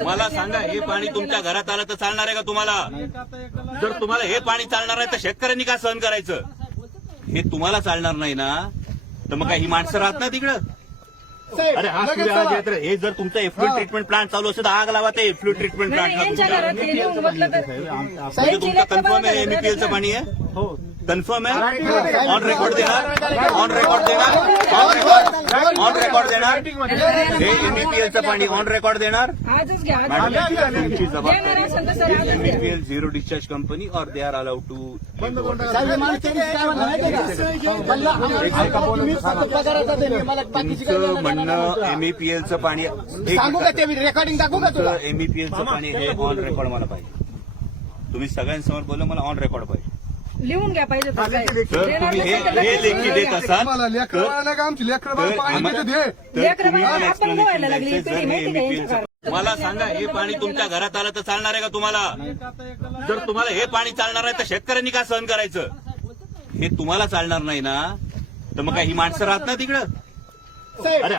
मला सांगा हे पाणी तुमच्या घरात आलं तर चालणार आहे का तुम्हाला? जर तुम्हाला हे पाणी चालणार आहे तर शेतकऱ्यांनी का सहन करायचं? हे तुम्हाला चालणार नाही ना? तर मग काय ही माणसं राहत ना. तिकडं? अरे हा सूर्यराज हे जर तुमचं एफ्लुएंट ट्रीटमेंट प्लांट चालू असेल तर आग लावा ते एफ्लुएंट ट्रीटमेंट प्लांट हे म्हणजे तुमचं कन्फर्म आहे एमईपीएलचं पाणी आहे? कन्फर्म आहे ऑन रेकॉर्ड देणार ऑन रेकॉर्ड देणार ऑन रेकॉर्ड ऑन रेकॉर्ड देणार हे एमईपीएलचं पाणी ऑन रेकॉर्ड देणार. तुमची जबाबदारी. एमईपीएल झिरो डिस्चार्ज कंपनी और दे आर अलाउड टू तुमचं म्हणणं. एमईपीएलचं पाणी एक सांगू का ते? रेकॉर्डिंग दाखवू का तुला? एमईपीएलचं पाणी हे ऑन रेकॉर्ड मला पाहिजे. तुम्ही सगळ्यांसमोर बोललं मला ऑन रेकॉर्ड पाहिजे. लिहून घ्या पाहिजे तर साहेब. तर देणार तुम्ही हे नसेल तर हे लगेच लेखी देत. असाल. लेकरं तर का आमची लेकरं तर बाळ पाणी आम्हाला- दे तर लेकरं तुम्ही बाळं मला आपण explanation बघायला लागली. द्यायचं, पिढी जर हे माहिती का MEPL चं- यांच्या मला सांगा हे पाणी तुमच्या घरात आलं तर चालणार आहे का तुम्हाला? जर तुम्हाला हे पाणी चालणार आहे तर शेतकऱ्यांनी का सहन करायचं? हे तुम्हाला चालणार नाही ना? तर मग काय ही माणसं राहत ना तिकडं अरे